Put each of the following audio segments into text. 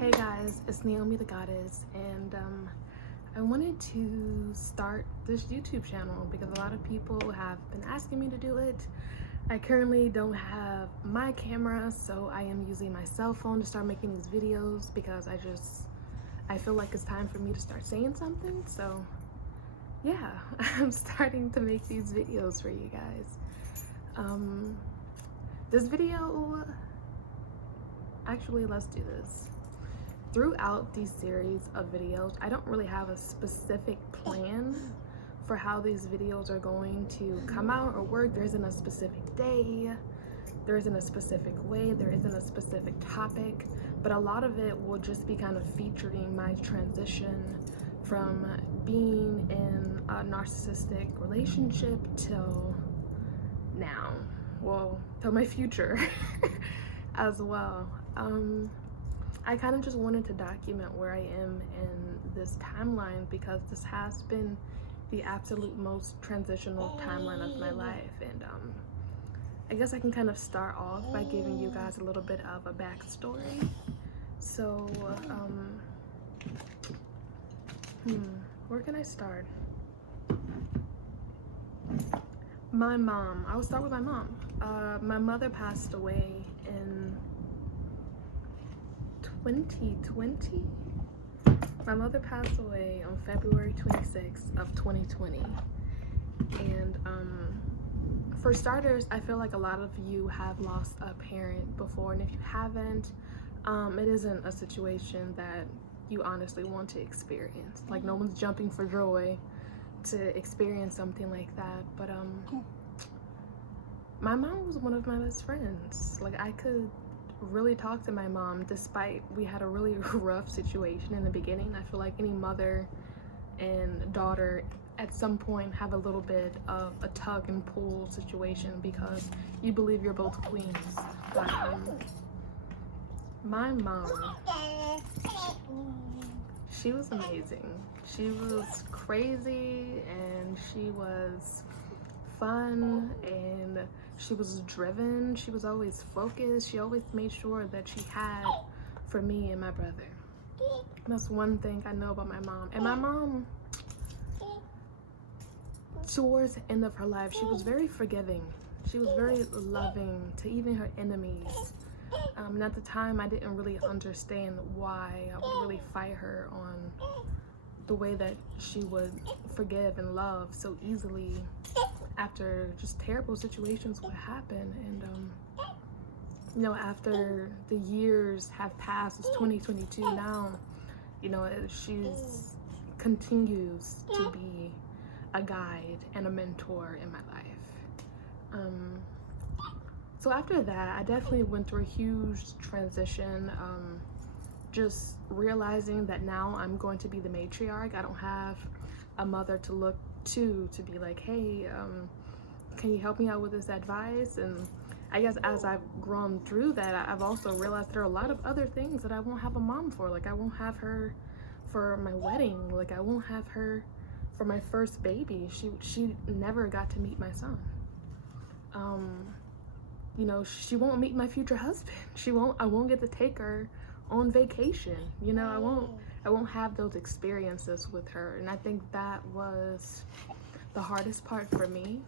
Hey guys, it's Naomi the Goddess, and I wanted to start this YouTube channel because a lot of people have been asking me to do it. I currently don't have my camera, so I am using my cell phone to start making these videos because I feel like it's time for me to start saying something. So yeah, I'm starting to make these videos for you guys. This video, actually, let's do this. Throughout these series of videos, I don't really have a specific plan for how these videos are going to come out or work. There isn't a specific day, there isn't a specific way, there isn't a specific topic, but a lot of it will just be kind of featuring my transition from being in a narcissistic relationship till now, well, till my future as well. I kind of just wanted to document where I am in this timeline because this has been the absolute most transitional timeline of my life, and I guess I can kind of start off by giving you guys a little bit of a backstory. So where can I start? My mom. I will start with my mom. My mother passed away in 2020. My mother passed away on February 26th of 2020, and for starters, I feel like a lot of you have lost a parent before, and if you haven't, it isn't a situation that you honestly want to experience. Like, no one's jumping for joy to experience something like that, but my mom was one of my best friends. Like, I could really talk to my mom despite we had a really rough situation in the beginning. I feel like any mother and daughter at some point have a little bit of a tug and pull situation because you believe you're both queens. But my mom, she was amazing. She was crazy and she was fun and she was driven. She was always focused. She always made sure that she had for me and my brother. That's one thing I know about my mom. And my mom, towards the end of her life, she was very forgiving. She was very loving to even her enemies. And at the time, I didn't really understand why I would really fight her on the way that she would forgive and love so easily after just terrible situations would happen. And you know, after the years have passed, it's 2022 now, you know, she's continues to be a guide and a mentor in my life. So after that, I definitely went through a huge transition, just realizing that now I'm going to be the matriarch. I don't have a mother to look to be like, hey, can you help me out with this advice? And I guess as I've grown through that, I've also realized there are a lot of other things that I won't have a mom for. Like, I won't have her for my wedding. Like, I won't have her for my first baby. She never got to meet my son. You know, she won't meet my future husband. I won't get to take her on vacation. You know, I won't have those experiences with her. And I think that was the hardest part for me.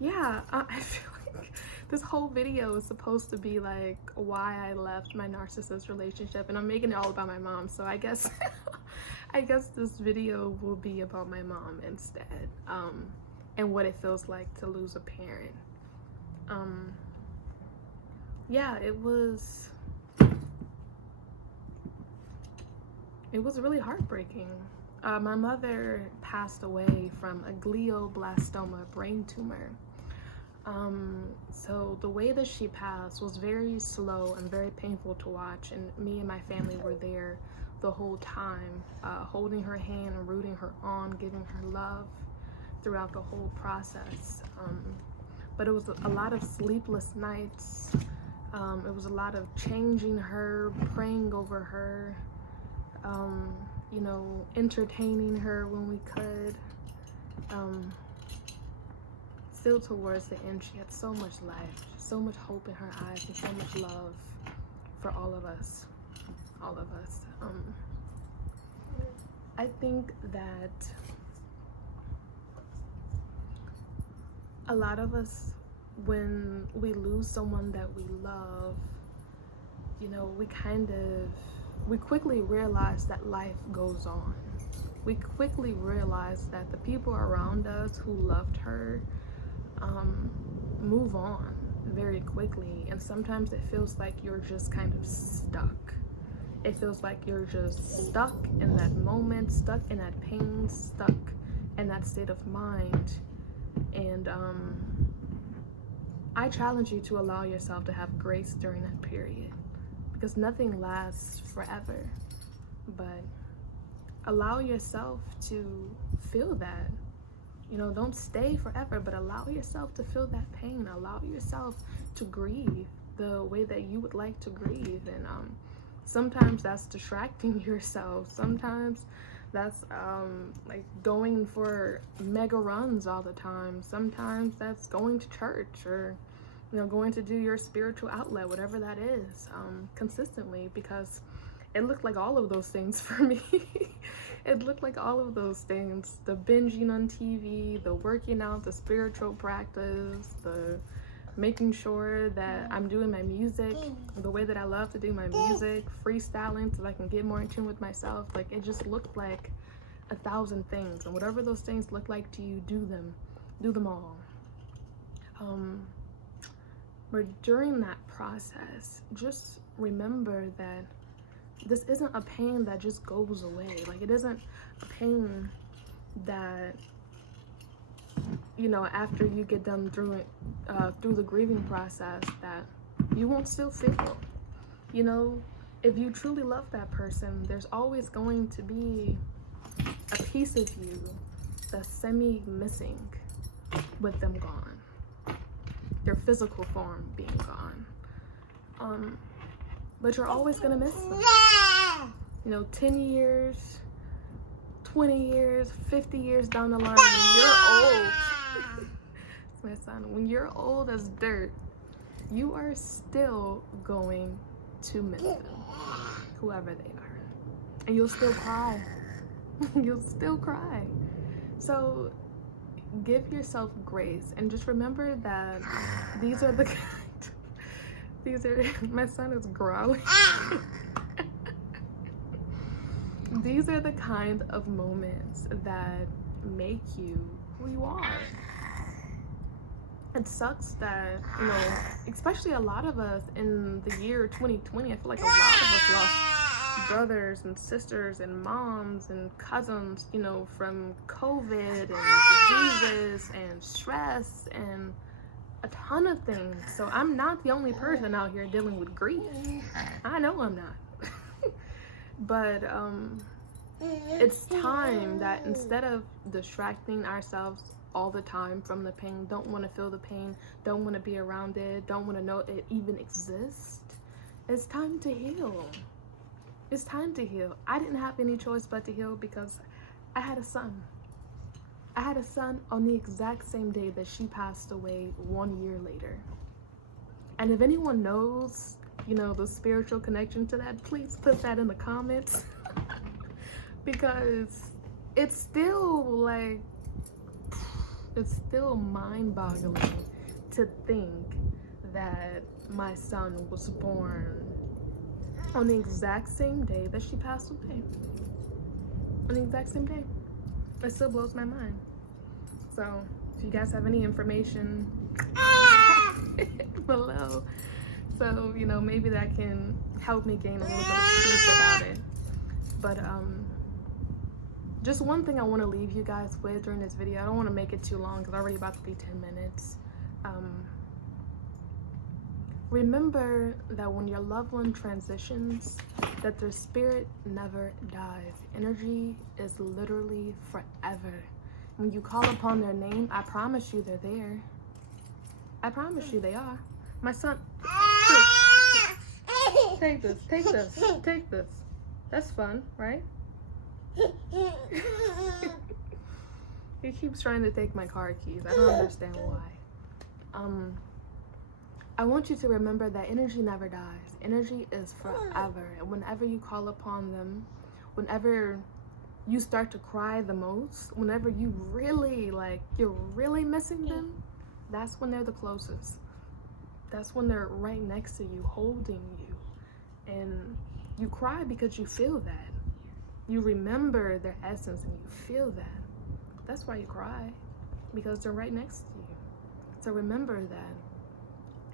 Yeah, I feel like this whole video is supposed to be like why I left my narcissist relationship, and I'm making it all about my mom. So I guess I guess this video will be about my mom instead, and what it feels like to lose a parent. Yeah, it was really heartbreaking. My mother passed away from a glioblastoma brain tumor. So the way that she passed was very slow and very painful to watch, and me and my family were there the whole time, holding her hand and rooting her on, giving her love throughout the whole process. But it was a lot of sleepless nights. It was a lot of changing her, praying over her, you know, entertaining her when we could. Still towards the end, she had so much life, so much hope in her eyes, and so much love for all of us. I think that a lot of us, when we lose someone that we love, you know, we quickly realize that life goes on. We quickly realize that the people around us who loved her move on very quickly, and sometimes it feels like you're just kind of stuck. It feels like you're just stuck in that moment, stuck in that pain, stuck in that state of mind. And I challenge you to allow yourself to have grace during that period, because nothing lasts forever. But allow yourself to feel that. You know, don't stay forever, but allow yourself to feel that pain. Allow yourself to grieve the way that you would like to grieve. And sometimes that's distracting yourself. Sometimes that's like going for mega runs all the time. Sometimes that's going to church, or you know, going to do your spiritual outlet, whatever that is, consistently, because it looked like all of those things for me. It looked like all of those things: the binging on TV, the working out, the spiritual practice, the making sure that I'm doing my music the way that I love to do my music, freestyling so that I can get more in tune with myself. Like, it just looked like 1,000 things, and whatever those things look like to you, do them all. But during that process, just remember that this isn't a pain that just goes away. Like, it isn't a pain that, you know, after you get done through the grieving process, that you won't still feel. You know, if you truly love that person, there's always going to be a piece of you that's semi-missing with them gone, their physical form being gone. But you're always gonna miss them. You know, 10 years, 20 years, 50 years down the line, when you're old, my son, when you're old as dirt, you are still going to miss them, whoever they are. And you'll still cry. You'll still cry. So give yourself grace, and just remember that these are the my son is growling. These are the kind of moments that make you who you are. It sucks that, you know, especially a lot of us in the year 2020, I feel like a lot of us lost brothers and sisters and moms and cousins, you know, from COVID and diseases and stress and a ton of things. So I'm not the only person out here dealing with grief. I know I'm not. But it's time that instead of distracting ourselves all the time from the pain, don't want to feel the pain, don't want to be around it, don't want to know it even exists, it's time to heal. It's time to heal. I didn't have any choice but to heal, because I had a son. I had a son on the exact same day that she passed away 1 year later. And if anyone knows, you know, the spiritual connection to that, please put that in the comments. Because it's still like, it's still mind-boggling to think that my son was born on the exact same day that she passed away. On the exact same day. It still blows my mind. So if you guys have any information below, so you know, maybe that can help me gain a little bit of peace about it. But just one thing I want to leave you guys with during this video, I don't want to make it too long because it's already about to be 10 minutes. Remember that when your loved one transitions, that their spirit never dies. Energy is literally forever. When you call upon their name, I promise you they're there. I promise you they are. My son, take this, take this, take this. That's fun, right? He keeps trying to take my car keys. I don't understand why. I want you to remember that energy never dies. Energy is forever. And whenever you call upon them, whenever you start to cry the most, whenever you really, like, you're really missing them, that's when they're the closest. That's when they're right next to you, holding you. And you cry because you feel that. You remember their essence and you feel that. That's why you cry, because they're right next to you. So remember that.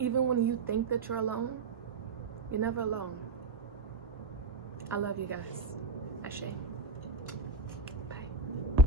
Even when you think that you're alone, you're never alone. I love you guys. Ashe.